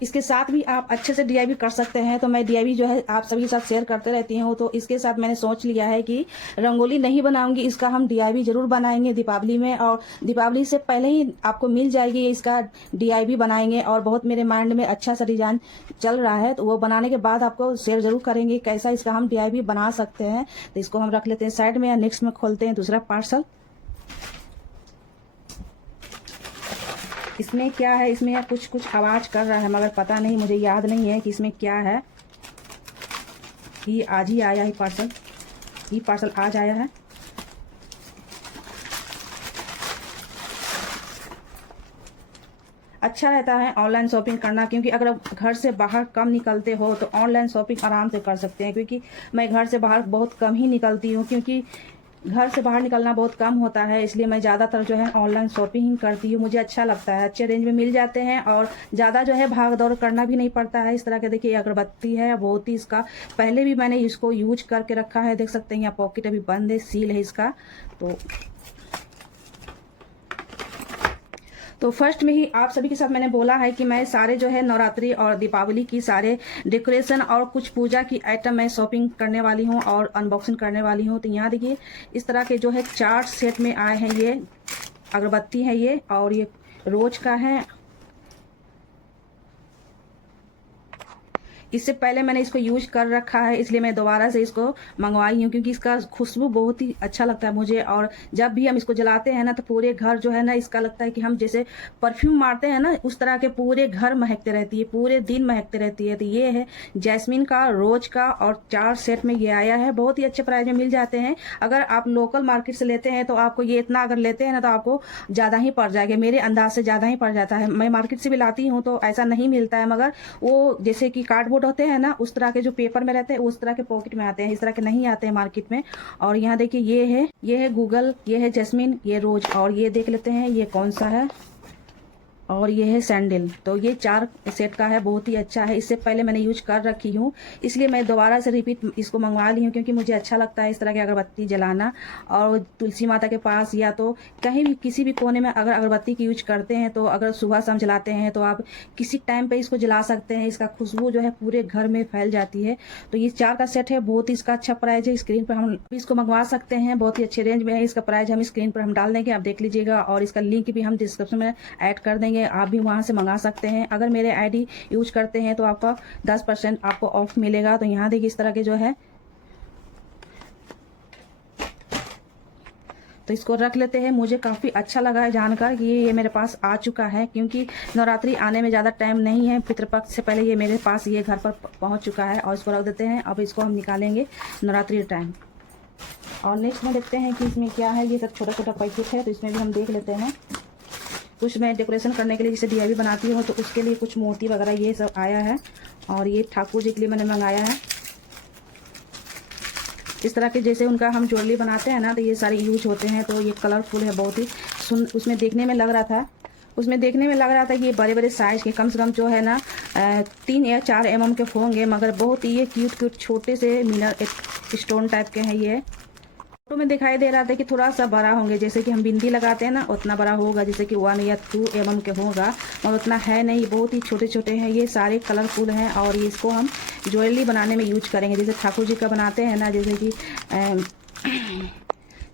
इसके साथ भी आप अच्छे से डीआईवी कर सकते हैं। तो मैं डीआईवी जो है आप सभी के साथ शेयर करते रहती हूँ, तो इसके साथ मैंने सोच लिया है कि रंगोली नहीं बनाऊंगी, इसका हम डीआईवी जरूर बनाएंगे दीपावली में। और दीपावली से पहले ही आपको मिल जाएगी, इसका डीआईवी बनाएंगे। और बहुत मेरे माइंड में अच्छा सा डिजाइन चल रहा है, तो वो बनाने के बाद आपको शेयर जरूर करेंगे कैसा इसका हम डीआईवी बना सकते हैं। तो इसको हम रख लेते हैं साइड में, या नेक्स्ट में खोलते हैं दूसरा पार्सल। इसमें क्या है, इसमें कुछ कुछ आवाज कर रहा है मगर पता नहीं, मुझे याद नहीं है कि इसमें क्या है। ये आज ही आया है पार्सल, ये पार्सल आज आया है। अच्छा रहता है ऑनलाइन शॉपिंग करना, क्योंकि अगर आप घर से बाहर कम निकलते हो तो ऑनलाइन शॉपिंग आराम से कर सकते हैं। क्योंकि मैं घर से बाहर बहुत कम ही निकलती हूँ, क्योंकि घर से बाहर निकलना बहुत कम होता है, इसलिए मैं ज़्यादातर जो है ऑनलाइन शॉपिंग करती हूँ। मुझे अच्छा लगता है, अच्छे रेंज में मिल जाते हैं और ज़्यादा जो है भाग दौड़ करना भी नहीं पड़ता है। इस तरह के देखिए अगरबत्ती है, बहुत ही इसका पहले भी मैंने इसको यूज करके रखा है, देख सकते हैं। यहाँ पॉकेट अभी बंद है, सील है इसका। तो फर्स्ट में ही आप सभी के साथ मैंने बोला है कि मैं सारे जो है नवरात्रि और दीपावली की सारे डेकोरेशन और कुछ पूजा की आइटम मैं शॉपिंग करने वाली हूँ और अनबॉक्सिंग करने वाली हूँ। तो यहाँ देखिए इस तरह के जो है 4 सेट में आए हैं। ये अगरबत्ती है ये, और ये रोज का है। इससे पहले मैंने इसको यूज कर रखा है, इसलिए मैं दोबारा से इसको मंगवाई हूँ, क्योंकि इसका खुशबू बहुत ही अच्छा लगता है मुझे। और जब भी हम इसको जलाते हैं ना, तो पूरे घर जो है ना, इसका लगता है कि हम जैसे परफ्यूम मारते हैं ना, उस तरह के पूरे घर महकते रहती है, पूरे दिन महकते रहती है। तो ये है जैस्मिन का, रोज का, और 4 सेट में ये आया है। बहुत ही अच्छे प्राइस में मिल जाते हैं। अगर आप लोकल मार्केट से लेते हैं तो आपको ये इतना अगर लेते हैं ना, तो आपको ज़्यादा ही पड़ जाएगा। मेरे अंदाज से ज़्यादा ही पड़ जाता है। मैं मार्केट से भी लाती हूँ तो ऐसा नहीं मिलता है, मगर वो जैसे कि कार्डबोर्ड होते हैं ना, उस तरह के जो पेपर में रहते हैं, उस तरह के पॉकेट में आते हैं, इस तरह के नहीं आते हैं मार्केट में। और यहाँ देखिए ये है गूगल, ये है जैस्मिन, ये रोज, और ये देख लेते हैं ये कौन सा है, और ये है सैंडल। तो ये 4 सेट का है, बहुत ही अच्छा है। इससे पहले मैंने यूज कर रखी हूँ, इसलिए मैं दोबारा से रिपीट इसको मंगवा ली हूँ, क्योंकि मुझे अच्छा लगता है इस तरह की अगरबत्ती जलाना। और तुलसी माता के पास या तो कहीं भी किसी भी कोने में अगर अगरबत्ती की यूज करते हैं, तो अगर सुबह शाम जलाते हैं तो आप किसी टाइम पर इसको जला सकते हैं। इसका खुशबू जो है पूरे घर में फैल जाती है। तो ये 4 का सेट है, बहुत ही इसका अच्छा प्राइस है। स्क्रीन पर हम इसको मंगवा सकते हैं, बहुत ही अच्छे रेंज में है। इसका प्राइस हम स्क्रीन पर हम डाल देंगे, आप देख लीजिएगा, और इसका लिंक भी हम डिस्क्रिप्शन में ऐड कर देंगे, आप भी वहां से मंगा सकते हैं। अगर मेरे आईडी यूज करते हैं तो आपका 10% आपको ऑफ मिलेगा। तो यहाँ देखिए इस तरह के जो है, तो इसको रख लेते हैं। मुझे काफ़ी अच्छा लगा है जानकर कि ये मेरे पास आ चुका है, क्योंकि नवरात्रि आने में ज़्यादा टाइम नहीं है। पितृपक्ष से पहले ये मेरे पास ये घर पर पहुंच चुका है, और इसको रख देते हैं। अब इसको हम निकालेंगे नवरात्रि टाइम। और नेक्स्ट में देखते हैं कि इसमें क्या है। ये सब छोटा छोटा पैकेट है, तो इसमें भी हम देख लेते हैं। कुछ मैं डेकोरेशन करने के लिए जैसे DIY बनाती हूँ, तो उसके लिए कुछ मोती वगैरह ये सब आया है। और ये ठाकुर जी के लिए मैंने मंगाया है। इस तरह के जैसे उनका हम ज्वेलरी बनाते हैं ना, तो ये सारे यूज होते हैं। तो ये कलरफुल है, बहुत ही उसमें देखने में लग रहा था कि ये बड़े बड़े साइज के, कम से कम जो है ना 3 या 4 mm के होंगे, मगर बहुत ही ये क्यूट छोटे से मिनर एक स्टोन टाइप के हैं। ये फोटो में दिखाई दे रहा था कि थोड़ा सा बड़ा होंगे, जैसे कि हम बिंदी लगाते हैं ना, उतना बड़ा होगा, जैसे कि 1 या 2 mm के होगा, और उतना है नहीं, बहुत ही छोटे छोटे हैं। ये सारे कलरफुल हैं, और इसको हम ज्वेलरी बनाने में यूज करेंगे। जैसे ठाकुर जी का बनाते हैं ना,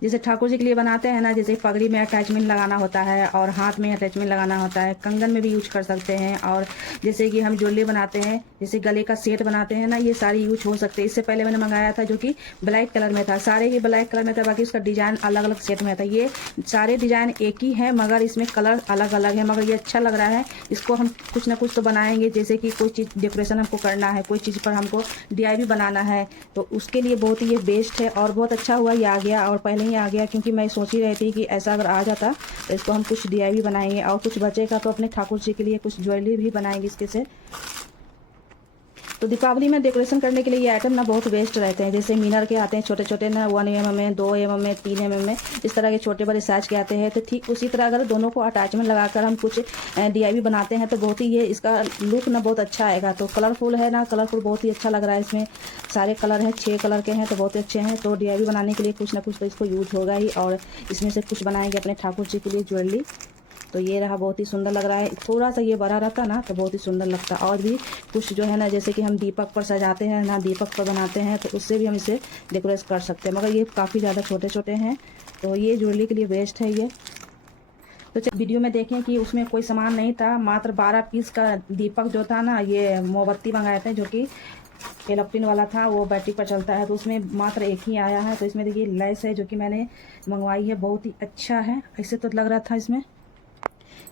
जैसे ठाकुर जी के लिए बनाते हैं ना, जैसे पगड़ी में अटैचमेंट लगाना होता है, और हाथ में अटैचमेंट लगाना होता है, कंगन में भी यूज कर सकते हैं। और जैसे कि हम ज्वेलरी बनाते हैं, जैसे गले का सेट बनाते हैं ना, ये सारे यूज हो सकते हैं। इससे पहले मैंने मंगाया था जो कि ब्लैक कलर में था, सारे ही ब्लैक कलर में था, बाकी उसका डिजाइन अलग अलग सेट में था। ये सारे डिजाइन एक ही है, मगर इसमें कलर अलग अलग है, मगर ये अच्छा लग रहा है। इसको हम कुछ ना कुछ तो बनाएंगे, जैसे कि कोई चीज़ डेकोरेशन हमको करना है, कोई चीज़ पर हमको DIY बनाना है, तो उसके लिए बहुत ही ये बेस्ट है। और बहुत अच्छा हुआ ये आ गया, और पहले आ गया, क्योंकि मैं सोच ही रही थी कि ऐसा अगर आ जाता तो इसको हम कुछ DIY बनाएंगे, और कुछ बचेगा तो अपने ठाकुर जी के लिए कुछ ज्वेलरी भी बनाएंगे इसके से। तो दीपावली में डेकोरेशन करने के लिए ये आइटम ना बहुत बेस्ट रहते हैं। जैसे मीनर के आते हैं छोटे छोटे ना, 1 mm में, 2 mm में, 3 mm में, इस तरह के छोटे बड़े साइज के आते हैं। तो ठीक उसी तरह अगर दोनों को अटैचमेंट लगाकर हम कुछ DIY बनाते हैं, तो बहुत ही ये इसका लुक ना बहुत अच्छा आएगा। तो कलरफुल है ना, कलरफुल बहुत ही अच्छा लग रहा है। इसमें सारे कलर हैं, 6 कलर के हैं, तो बहुत अच्छे हैं। तो DIY बनाने के लिए कुछ ना कुछ तो इसको यूज होगा ही, और इसमें से कुछ बनाएंगे अपने ठाकुर जी के लिए ज्वेलरी। तो ये रहा, बहुत ही सुंदर लग रहा है। थोड़ा सा ये बड़ा रहता ना तो बहुत ही सुंदर लगता। और भी कुछ जो है ना, जैसे कि हम दीपक पर सजाते हैं ना, दीपक पर बनाते हैं, तो उससे भी हम इसे डेकोरेट कर सकते हैं, मगर ये काफ़ी ज़्यादा छोटे छोटे हैं। तो ये ज्वेलरी के लिए बेस्ट है ये। तो वीडियो में देखें कि उसमें कोई सामान नहीं था, मात्र 12 पीस का दीपक जो था ना, ये मोमबत्ती मंगाए थे, जो कि इलेक्ट्रिक वाला था, वो बैटरी पर चलता है, तो उसमें मात्र एक ही आया है। तो इसमें देखिए लेस है जो कि मैंने मंगवाई है, बहुत ही अच्छा है, ऐसे तो लग रहा था। इसमें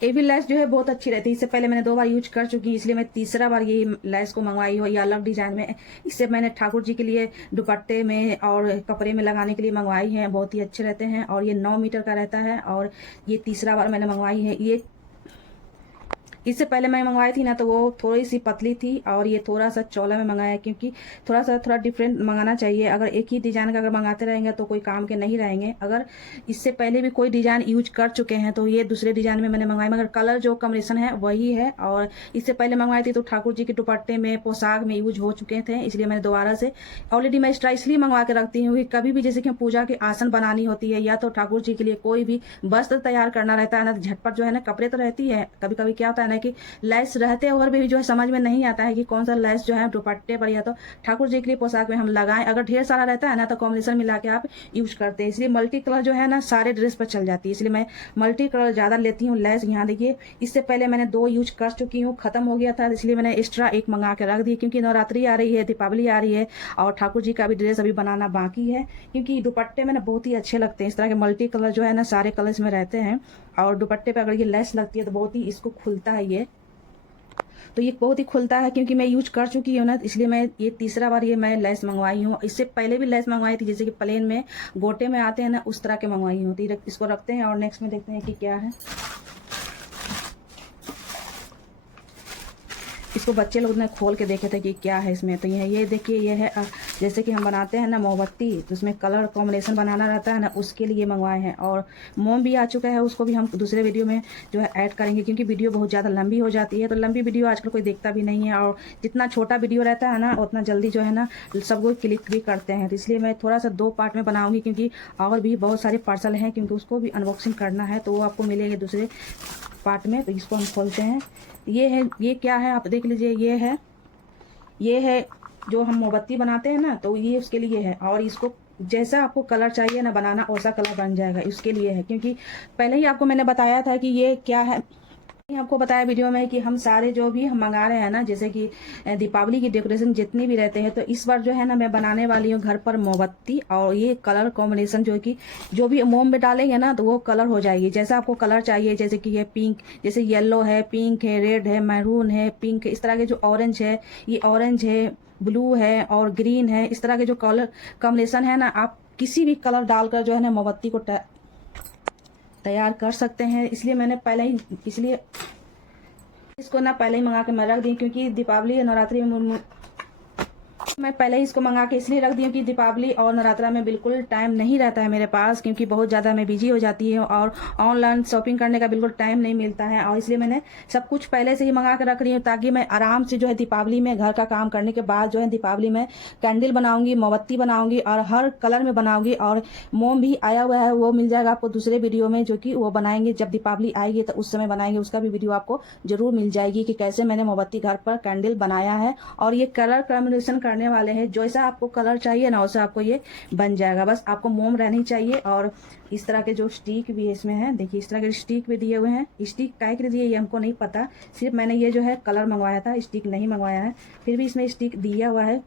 ये भी लेस जो है बहुत अच्छी रहती है। इससे पहले मैंने 2 बार यूज कर चुकी, इसलिए मैं तीसरा बार ये लेस को मंगवाई हो, ये अलग डिजाइन में। इससे मैंने ठाकुर जी के लिए दुपट्टे में और कपड़े में लगाने के लिए मंगवाई है, बहुत ही अच्छे रहते हैं। और ये 9 मीटर का रहता है, और ये तीसरा बार मैंने मंगवाई है। इससे पहले मैं मंगवाई थी ना तो वो थोड़ी सी पतली थी और ये थोड़ा सा चौला में मंगाया, क्योंकि थोड़ा डिफरेंट मंगाना चाहिए। अगर एक ही डिज़ाइन का अगर मंगाते रहेंगे तो कोई काम के नहीं रहेंगे। अगर इससे पहले भी कोई डिज़ाइन यूज कर चुके हैं तो ये दूसरे डिज़ाइन में मैंने मंगाई, मगर कलर जो कॉम्बिनेशन है वही है। और इससे पहले मंगवाई थी तो ठाकुर जी के दुपट्टे में, पोशाक में यूज हो चुके थे, इसलिए मैंने दोबारा से ऑलरेडी मैं एक्स्ट्रा इसलिए मंगवा के रखती हूँ कि कभी भी जैसे कि पूजा के आसन बनानी होती है या तो ठाकुर जी के लिए कोई भी वस्त्र तैयार करना रहता है ना, झटपट जो है ना कपड़े तो रहती है, कभी कभी क्या होता है ना कि लेस रहते और भी जो है समझ में नहीं आता है कि कौन सा लेस जो है दुपट्टे पर या तो ठाकुर जी के लिए पोशाक में हम लगाएं। अगर ढेर सारा रहता है ना तो कॉम्बिनेशन मिला के आप यूज करते हैं, इसलिए मल्टी कलर जो है ना सारे ड्रेस पर चल जाती है, इसलिए मैं मल्टी कलर ज़्यादा लेती हूँ। लेस यहाँ देखिए, इससे पहले मैंने 2 यूज कर चुकी हूँ, खत्म हो गया था, इसलिए मैंने एक्स्ट्रा एक मंगा के रख दी, क्योंकि नवरात्रि आ रही है, दीपावली आ रही है और ठाकुर जी का भी ड्रेस अभी बनाना बाकी है, क्योंकि दुपट्टे में ना बहुत ही अच्छे लगते हैं। इस तरह के मल्टी कलर जो है ना सारे कलर्स में रहते हैं और दुपट्टे पे अगर ये लेस लगती है तो बहुत ही इसको खुलता है, ये तो ये बहुत ही खुलता है, क्योंकि मैं यूज कर चुकी हूँ ना, इसलिए मैं ये तीसरा बार ये मैं लेस मंगवाई हूँ। इससे पहले भी लेस मंगवाई थी, जैसे कि प्लेन में गोटे में आते हैं ना उस तरह के मंगवाई हूँ। तो इसको रखते हैं और नेक्स्ट में देखते हैं कि क्या है। इसको बच्चे लोग ने खोल के देखे थे कि क्या है इसमें, तो ये देखिए, ये है जैसे कि हम बनाते हैं ना मोमबत्ती, तो उसमें कलर कॉम्बिनेशन बनाना रहता है ना, उसके लिए मंगवाए हैं। और मोम भी आ चुका है, उसको भी हम दूसरे वीडियो में जो है ऐड करेंगे, क्योंकि वीडियो बहुत ज़्यादा लंबी हो जाती है, तो लंबी वीडियो आजकल कोई देखता भी नहीं है, और जितना छोटा वीडियो रहता है ना उतना जल्दी जो है ना सब लोग क्लिक भी करते हैं। तो इसलिए मैं थोड़ा सा 2 पार्ट में बनाऊँगी, क्योंकि और भी बहुत सारे पार्सल हैं, क्योंकि उसको भी अनबॉक्सिंग करना है, तो वो आपको मिलेंगे दूसरे पार्ट में। तो इसको हम खोलते हैं। ये है, ये क्या है आप देख लीजिए, ये है जो हम मोमबत्ती बनाते हैं ना, तो ये उसके लिए है। और इसको जैसा आपको कलर चाहिए ना बनाना वैसा कलर बन जाएगा, उसके लिए है, क्योंकि पहले ही आपको मैंने बताया था कि ये क्या है, आपको बताया वीडियो में कि हम सारे जो भी हम मंगा रहे हैं ना, जैसे कि दीपावली की डेकोरेशन जितनी भी रहते हैं, तो इस बार जो है ना मैं बनाने वाली हूँ घर पर मोमबत्ती, और ये कलर कॉम्बिनेशन जो कि जो भी मोम में डालेंगे ना तो वो कलर हो जाएगी, जैसा आपको कलर चाहिए। जैसे कि ये पिंक, जैसे येलो है, पिंक है, रेड है, मैरून है, पिंक है, इस तरह के जो ऑरेंज है, ये ऑरेंज है, ब्लू है और ग्रीन है, इस तरह के जो कलर कॉम्बिनेशन है ना, आप किसी भी कलर डालकर जो है ना मोमबत्ती को तैयार कर सकते हैं। इसलिए मैंने पहले ही इसको ना पहले ही मंगा के मैं रख दी, क्योंकि दीपावली और नवरात्रि में मैं पहले ही इसको मंगा के इसलिए रख दी हूँ कि दीपावली और नवरात्रा में बिल्कुल टाइम नहीं रहता है मेरे पास, क्योंकि बहुत ज़्यादा मैं बिजी हो जाती हूँ और ऑनलाइन शॉपिंग करने का बिल्कुल टाइम नहीं मिलता है। और इसलिए मैंने सब कुछ पहले से ही मंगा के रख रही हूँ, ताकि मैं आराम से जो है दीपावली में घर का काम करने के बाद जो है दीपावली में कैंडल बनाऊंगी, मोमबत्ती बनाऊंगी और हर कलर में बनाऊंगी। और मोम भी आया हुआ है, वो मिल जाएगा आपको दूसरे वीडियो में, जो कि वो बनाएंगे जब दीपावली आएगी तो उस समय बनाएंगे, उसका भी वीडियो आपको जरूर मिल जाएगी कि कैसे मैंने मोमबत्ती घर पर कैंडल बनाया है। और ये कलर कॉम्बिनेशन करने वाले हैं, जैसा आपको कलर चाहिए ना वैसा आपको ये बन जाएगा, बस आपको मोम रहनी चाहिए। और इस तरह के जो स्टिक भी इसमें है, देखिए इस तरह के स्टिक भी दिए हुए हैं। स्टिक काय के दिए ये हमको नहीं पता, सिर्फ मैंने ये जो है कलर मंगवाया था, स्टिक नहीं मंगवाया है, फिर भी इसमें स्टिक दिया हुआ है।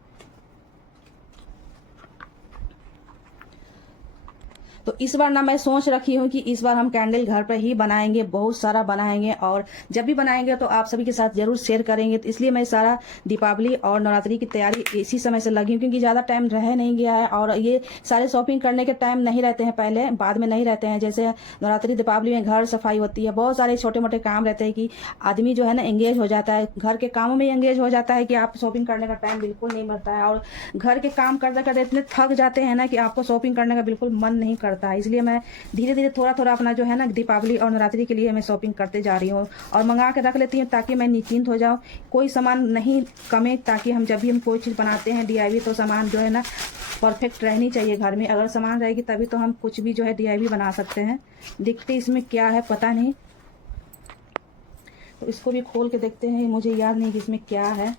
तो इस बार ना मैं सोच रखी हूँ कि इस बार हम कैंडल घर पर ही बनाएंगे, बहुत सारा बनाएंगे, और जब भी बनाएंगे तो आप सभी के साथ जरूर शेयर करेंगे। तो इसलिए मैं सारा दीपावली और नवरात्रि की तैयारी इसी समय से लगी हूँ, क्योंकि ज़्यादा टाइम रह नहीं गया है और ये सारे शॉपिंग करने के टाइम नहीं रहते हैं, पहले बाद में नहीं रहते हैं। जैसे नवरात्रि दीपावली में घर सफाई होती है, बहुत सारे छोटे मोटे काम रहते हैं कि आदमी जो है ना एंगेज हो जाता है, घर के कामों में एंगेज हो जाता है कि आप शॉपिंग करने का टाइम बिल्कुल नहीं मिलता है, और घर के काम करते करते इतने थक जाते हैं ना कि आपको शॉपिंग करने का बिल्कुल मन नहीं करता है। इसलिए मैं धीरे धीरे थोड़ा थोड़ा अपना जो है ना दीपावली और नवरात्रि के लिए मैं शॉपिंग करते जा रही हूँ और मंगा के रख लेती हूँ, ताकि मैं निश्चिंत हो जाऊँ, कोई सामान नहीं कमे, ताकि हम जब भी हम कोई चीज़ बनाते हैं DIY तो सामान जो है ना परफेक्ट रहनी चाहिए घर में। अगर सामान रहेगी तभी तो हम कुछ भी जो है DIY बना सकते हैं। देखते इसमें क्या है, पता नहीं, तो इसको भी खोल के देखते हैं। मुझे याद नहीं कि इसमें क्या है।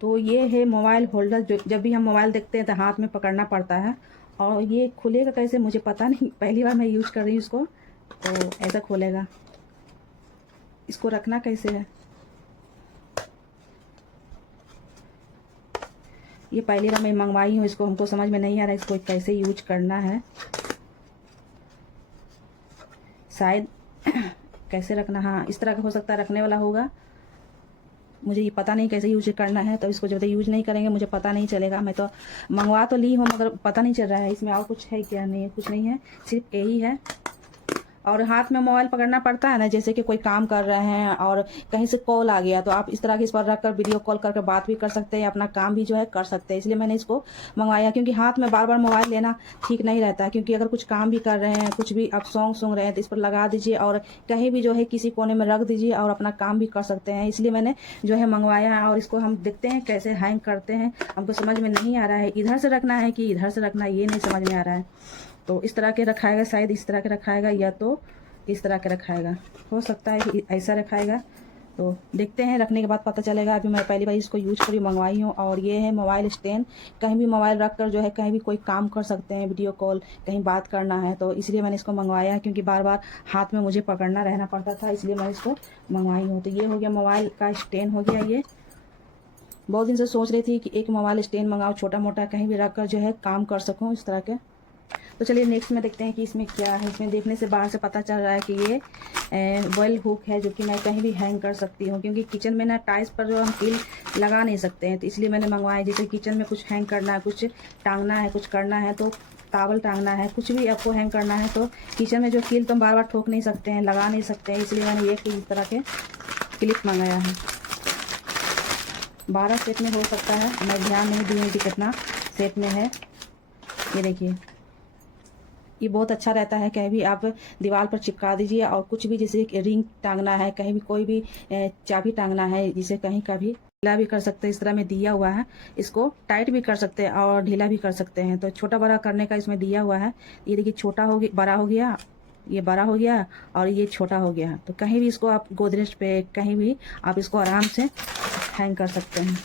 तो ये है मोबाइल होल्डर, जो जब भी हम मोबाइल देखते हैं तो हाथ में पकड़ना पड़ता है, और ये खुलेगा कैसे मुझे पता नहीं, पहली बार मैं यूज़ कर रही हूँ इसको। तो ऐसा खोलेगा, इसको रखना कैसे है, ये पहली बार मैं मंगवाई हूँ, इसको हमको समझ में नहीं आ रहा है इसको कैसे यूज करना है, शायद कैसे रखना, हाँ इस तरह का हो सकता है रखने वाला होगा। मुझे ये पता नहीं कैसे यूज करना है, तो इसको जब तक यूज नहीं करेंगे मुझे पता नहीं चलेगा। मैं तो मंगवा तो ली हूँ मगर पता नहीं चल रहा है इसमें और कुछ है क्या, नहीं है, कुछ नहीं है, सिर्फ यही है। और हाथ में मोबाइल पकड़ना पड़ता है ना, जैसे कि कोई काम कर रहे हैं और कहीं से कॉल आ गया तो आप इस तरह के इस पर रख कर वीडियो कॉल करके बात भी कर सकते हैं, अपना काम भी जो है कर सकते हैं। इसलिए मैंने इसको मंगवाया, क्योंकि हाथ में बार बार मोबाइल लेना ठीक नहीं रहता है। क्योंकि अगर कुछ काम भी कर रहे हैं, कुछ भी आप सॉन्ग सुन रहे हैं तो इस पर लगा दीजिए और कहीं भी जो है किसी कोने में रख दीजिए और अपना काम भी कर सकते हैं। इसलिए मैंने जो है मंगवाया है। और इसको हम देखते हैं कैसे हैंग करते हैं, हमको समझ में नहीं आ रहा है इधर से रखना है कि इधर से रखना है, ये नहीं समझ में आ रहा है। तो इस तरह के रखाएगा, शायद इस तरह के रखाएगा या तो इस तरह के रखाएगा, हो सकता है कि ऐसा रखाएगा। तो देखते हैं, रखने के बाद पता चलेगा। अभी मैं पहली बार इसको यूज करी मंगवाई हूँ। और ये है मोबाइल स्टैंड, कहीं भी मोबाइल रख कर जो है कहीं भी कोई काम कर सकते हैं, वीडियो कॉल, कहीं बात करना है, तो इसलिए मैंने इसको मंगवाया। क्योंकि बार बार हाथ में मुझे पकड़ना रहना पड़ता था, इसलिए मैं इसको मंगवाई हूँ। तो ये हो गया मोबाइल का स्टैंड हो गया। ये बहुत दिन से सोच रही थी कि एक मोबाइल स्टैंड मंगाओ, छोटा मोटा कहीं भी रख कर जो है काम कर सकूँ इस तरह के। तो चलिए नेक्स्ट में देखते हैं कि इसमें क्या है। इसमें देखने से बाहर से पता चल रहा है कि ये वेल हुक है, जो कि मैं कहीं भी हैंग कर सकती हूँ। क्योंकि किचन में ना टाइल्स पर जो हम कील लगा नहीं सकते हैं, तो इसलिए मैंने मंगवाया। जैसे किचन में कुछ हैंग करना है, कुछ टांगना है, कुछ करना है, तो टावल टांगना है, कुछ भी आपको हैंग करना है, तो किचन में जो कील तो बार बार ठोक नहीं सकते हैं, लगा नहीं सकते हैं। इसलिए मैंने ये इस तरह के क्लिप मंगाया है। 12 सेट में हो सकता है, मैं ध्यान नहीं दी हूँ कि कितना सेट में है। ये देखिए, ये बहुत अच्छा रहता है। कहीं भी आप दीवार पर चिपका दीजिए। और कुछ भी जैसे रिंग टांगना है, कहीं भी कोई भी चाबी टांगना है, जिसे कहीं का भी ढीला भी कर सकते हैं। इस तरह में दिया हुआ है, इसको टाइट भी कर सकते हैं और ढीला भी कर सकते हैं। तो छोटा बड़ा करने का इसमें दिया हुआ है। ये देखिए, छोटा हो गया, बड़ा हो गया, ये बड़ा हो गया और ये छोटा हो गया। तो कहीं भी इसको आप गोदरेज पे, कहीं भी आप इसको आराम से हैंग कर सकते हैं।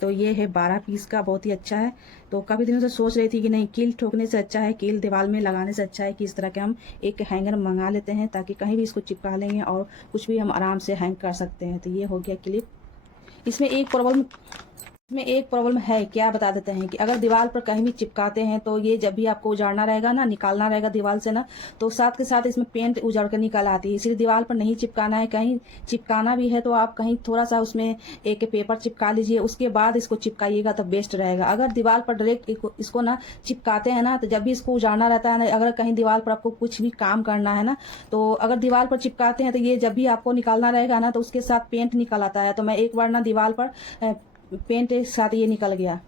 तो ये है 12 पीस का, बहुत ही अच्छा है। तो काफ़ी दिनों से सोच रही थी कि नहीं, कील ठोकने से अच्छा है, कील दीवार में लगाने से अच्छा है कि इस तरह के हम एक हैंगर मंगा लेते हैं, ताकि कहीं भी इसको चिपका लेंगे और कुछ भी हम आराम से हैंग कर सकते हैं। तो ये हो गया क्लिप। इसमें एक प्रॉब्लम है, क्या बता देते हैं कि अगर दीवार पर कहीं भी चिपकाते हैं तो ये जब भी आपको उजाड़ना रहेगा ना, निकालना रहेगा दीवार से ना, तो साथ के साथ इसमें पेंट उजाड़ कर निकल आती है। इसलिए दीवार पर नहीं चिपकाना है। कहीं चिपकाना भी है तो आप कहीं थोड़ा सा उसमें एक पेपर चिपका लीजिए, उसके बाद इसको चिपकाइएगा तो बेस्ट रहेगा। अगर दीवार पर डायरेक्ट इसको ना चिपकाते हैं ना, तो जब भी इसको उजाड़ना रहता है ना, अगर कहीं दीवार पर आपको कुछ भी काम करना है ना, तो अगर दीवार पर चिपकाते हैं तो ये जब भी आपको निकालना रहेगा ना, तो उसके साथ पेंट निकल आता है। तो मैं एक बार ना दीवार पर पेंट के साथ ये निकल गया।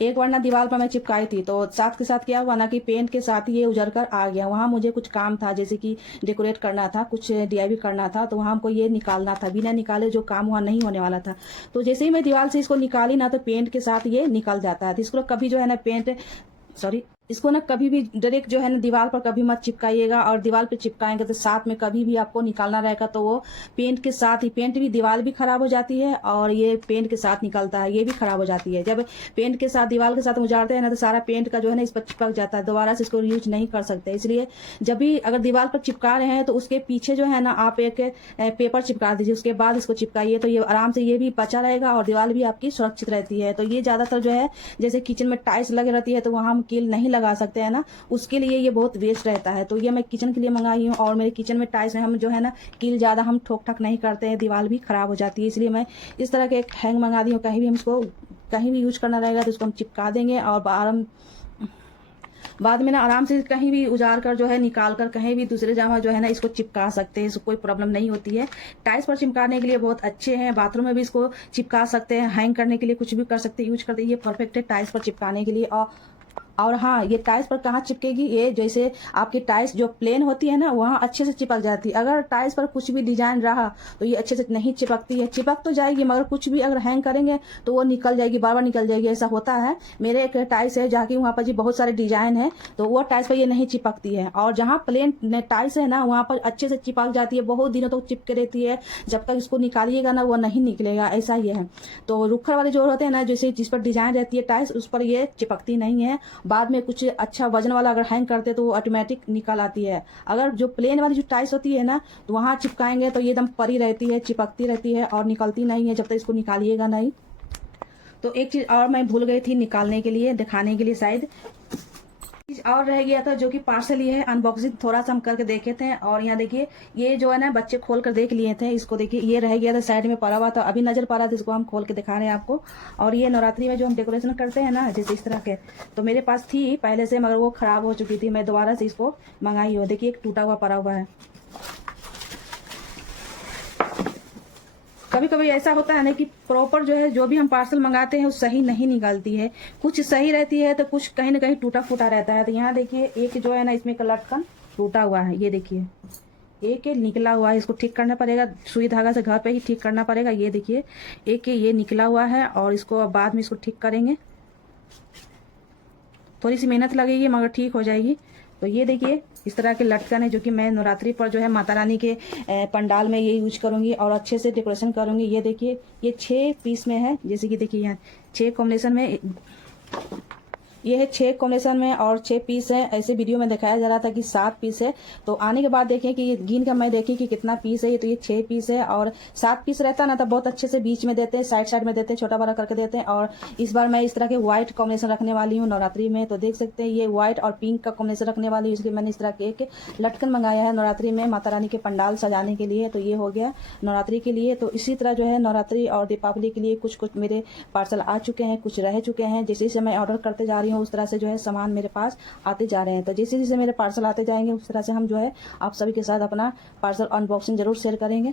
एक बार ना दीवार पर मैं चिपकाई थी, तो साथ के साथ क्या हुआ ना कि पेंट के साथ ये उजड़ कर आ गया। वहाँ मुझे कुछ काम था, जैसे कि डेकोरेट करना था, कुछ DIY करना था, तो वहाँ हमको ये निकालना था। बिना निकाले जो काम वहाँ नहीं होने वाला था। तो जैसे ही मैं दीवार से इसको निकाली ना, तो पेंट के साथ ये निकल जाता है। तो इसको कभी जो है ना इसको ना कभी भी डायरेक्ट जो है ना दीवार पर कभी मत चिपकाइएगा। और दीवार पे चिपकाएंगे तो साथ में कभी भी आपको निकालना रहेगा तो वो पेंट के साथ ही, पेंट भी दीवार भी खराब हो जाती है और ये पेंट के साथ निकलता है, ये भी खराब हो जाती है। जब पेंट के साथ दीवार के साथ उजाड़ते हैं ना, तो सारा पेंट का जो है ना इस पर चिपक जाता है, दोबारा से इसको यूज नहीं कर सकते। इसलिए जब भी अगर दीवार पर चिपका रहे हैं तो उसके पीछे जो है ना आप एक पेपर चिपका दीजिए, उसके बाद इसको चिपकाइए, तो ये आराम से ये भी बचा रहेगा और दीवार भी आपकी सुरक्षित रहती है। तो ये ज्यादातर जो है, जैसे किचन में टाइल्स लगी रहती है तो वहाँ हम कील नहीं लगा सकते हैं ना, उसके लिए ये बहुत वेस्ट रहता है। तो ये मैं किचन के लिए मंगाई हूँ। और मेरे किचन में टाइल्स में हम जो है ना कील ज़्यादा हम ठोक ठाक नहीं करते हैं, दीवार भी खराब हो जाती है। इसलिए मैं इस तरह के एक हैंग मंगा दी हूँ। कहीं भी हम इसको कहीं भी यूज करना रहेगा तो इसको हम चिपका देंगे और बाद में ना आराम से कहीं भी उजाड़ कर जो है निकाल कर कहीं भी दूसरे जगह जो है ना इसको चिपका सकते हैं, इसको कोई प्रॉब्लम नहीं होती है। टाइल्स पर चिपकाने के लिए बहुत अच्छे हैं, बाथरूम में भी इसको चिपका सकते हैं, हैंग करने के लिए कुछ भी कर सकते हैं, यूज करते हैं। ये परफेक्ट है टाइल्स पर चिपकाने के लिए। और हाँ, ये टाइल्स पर कहाँ चिपकेगी, ये जैसे आपकी टाइल्स जो प्लेन होती है ना वहाँ अच्छे से चिपक जाती है। अगर टाइल्स पर कुछ भी डिजाइन रहा तो ये अच्छे से नहीं चिपकती है। चिपक तो जाएगी मगर कुछ भी अगर हैंग करेंगे तो वो निकल जाएगी, बार बार निकल जाएगी। ऐसा होता है। मेरे एक टाइल्स है जहाँ की वहाँ पर जी बहुत सारे डिजाइन है, तो वो टाइल्स पर ये नहीं चिपकती है। और जहाँ प्लेन टाइल्स है ना वहाँ पर अच्छे से चिपक जाती है, बहुत दिनों तक चिपके रहती है। जब तक इसको निकालिएगा ना वो नहीं निकलेगा, ऐसा ही है। तो रुखर वाले जो होते हैं ना, जैसे जिस पर डिजाइन रहती है टाइल्स, उस पर ये चिपकती नहीं है। बाद में कुछ अच्छा वजन वाला अगर हैंग करते तो वो ऑटोमेटिक निकल आती है। अगर जो प्लेन वाली जो टाइल्स होती है ना, तो वहाँ चिपकाएंगे तो ये एकदम परी रहती है, चिपकती रहती है और निकलती नहीं है जब तक इसको निकालिएगा नहीं। तो एक चीज और मैं भूल गई थी निकालने के लिए, दिखाने के लिए शायद चीज और रह गया था जो कि पार्सल ये है, अनबॉक्सिंग थोड़ा सा हम करके देखे थे। और यहाँ देखिए ये जो है ना बच्चे खोल कर देख लिए थे, इसको देखिए ये रह गया था साइड में पड़ा हुआ था, अभी नजर पा रहा था, इसको हम खोल के दिखा रहे हैं आपको। और ये नवरात्रि में जो हम डेकोरेशन करते हैं ना जैसे इस तरह के, तो मेरे पास थी पहले से मगर वो खराब हो चुकी थी, मैं दोबारा से इसको मंगाई हो। देखिए एक टूटा हुआ पड़ा हुआ है। कभी कभी ऐसा होता है ना कि प्रॉपर जो है जो भी हम पार्सल मंगाते हैं वो सही नहीं निकलती है, कुछ सही रहती है तो कुछ कहीं ना कहीं टूटा फूटा रहता है। तो यहाँ देखिए एक जो है ना इसमें का लटकन टूटा हुआ है, ये देखिए एक निकला हुआ है, इसको ठीक करना पड़ेगा, सुई धागा से घर पे ही ठीक करना पड़ेगा। ये देखिए एक ये निकला हुआ है और इसको बाद में इसको ठीक करेंगे, थोड़ी सी मेहनत लगेगी मगर ठीक हो जाएगी। तो ये देखिए इस तरह के लटकन है जो कि मैं नवरात्रि पर जो है माता रानी के पंडाल में ये यूज करूंगी और अच्छे से डेकोरेशन करूंगी। ये देखिए ये 6 पीस में है, जैसे कि देखिए यहाँ 6 कॉम्बिनेशन में, ये है 6 कॉम्बिनेशन में और 6 पीस है। ऐसे वीडियो में दिखाया जा रहा था कि 7 पीस है, तो आने के बाद देखें कि ये गिन का मैं देखी कि कितना पीस है। ये तो ये 6 पीस है और 7 पीस रहता ना तो बहुत अच्छे से बीच में देते हैं, साइड साइड में देते हैं, छोटा बड़ा करके देते हैं। और इस बार मैं इस तरह के व्हाइट कॉम्बिनेशन रखने वाली हूँ नवरात्रि में, तो देख सकते हैं ये व्हाइट और पिंक का कॉम्बिनेशन रखने वाली हूँ, इसलिए मैंने इस तरह के एक लटकन मंगाया है नवरात्रि में माता रानी के पंडाल सजाने के लिए। तो ये हो गया नवरात्रि के लिए। तो इसी तरह जो है नवरात्रि और दीपावली के लिए कुछ कुछ मेरे पार्सल आ चुके हैं, कुछ रह चुके हैं। जैसे जैसे मैं ऑर्डर करते जा रही हूँ उस तरह से जो है सामान मेरे पास आते जा रहे हैं। तो जैसे जैसे मेरे पार्सल आते जाएंगे उस तरह से हम जो है आप सभी के साथ अपना पार्सल अनबॉक्सिंग जरूर शेयर करेंगे।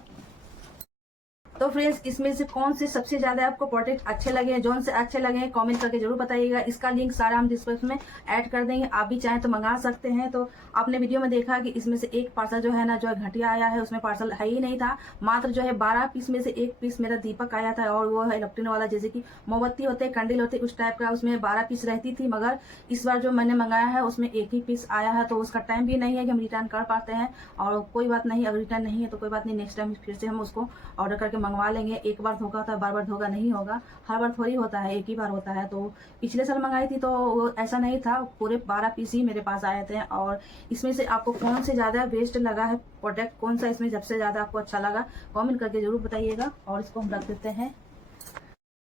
तो फ्रेंड्स इसमें से कौन से सबसे ज्यादा आपको प्रोडक्ट अच्छे लगे हैं, जोन से अच्छे लगे हैं कमेंट करके जरूर बताइएगा। इसका लिंक सारा हम डिस्क्रिप्शन में ऐड कर देंगे, आप भी चाहें तो मंगा सकते हैं। तो आपने वीडियो में देखा कि इसमें से एक पार्सल जो है ना जो है घटिया आया है, उसमें पार्सल है ही नहीं था, मात्र जो है 12 पीस में से एक पीस मेरा दीपक आया था और वो है इलेक्ट्रिक वाला, जैसे कि मोमबत्ती होते कैंडल होते उस टाइप का, उसमें 12 पीस रहती थी। मगर इस बार जो मैंने मंगाया है उसमें एक ही पीस आया है, तो उसका टाइम भी नहीं है कि हम रिटर्न कर पाते हैं। और कोई बात नहीं, अगर रिटर्न नहीं है तो कोई बात नहीं, नेक्स्ट टाइम फिर से हम उसको ऑर्डर करके मंगवा लेंगे। एक बार धोखा होता है, बार बार धोखा नहीं होगा, हर बार थोड़ी होता है, एक ही बार होता है। तो पिछले साल मंगाई थी तो वो ऐसा नहीं था, पूरे 12 पीस ही मेरे पास आए थे। और इसमें से आपको कौन से ज्यादा बेस्ट लगा है प्रोडक्ट, कौन सा इसमें सबसे ज्यादा आपको अच्छा लगा कमेंट करके जरूर बताइएगा। और इसको हम रख देते हैं।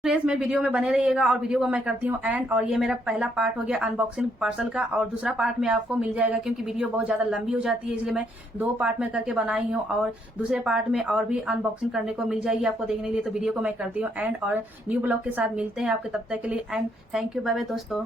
फ्रेंड्स मेरे वीडियो में बने रहिएगा और वीडियो को मैं करती हूँ एंड। और ये मेरा पहला पार्ट हो गया अनबॉक्सिंग पार्सल का, और दूसरा पार्ट में आपको मिल जाएगा क्योंकि वीडियो बहुत ज्यादा लंबी हो जाती है, इसलिए मैं 2 पार्ट में करके बनाई हूँ। और दूसरे पार्ट में और भी अनबॉक्सिंग करने को मिल जाएगी आपको देखने के लिए। तो वीडियो को मैं करती हूँ एंड और न्यू ब्लॉग के साथ मिलते हैं आपके, तब तक के लिए and thank you, bye bye दोस्तों।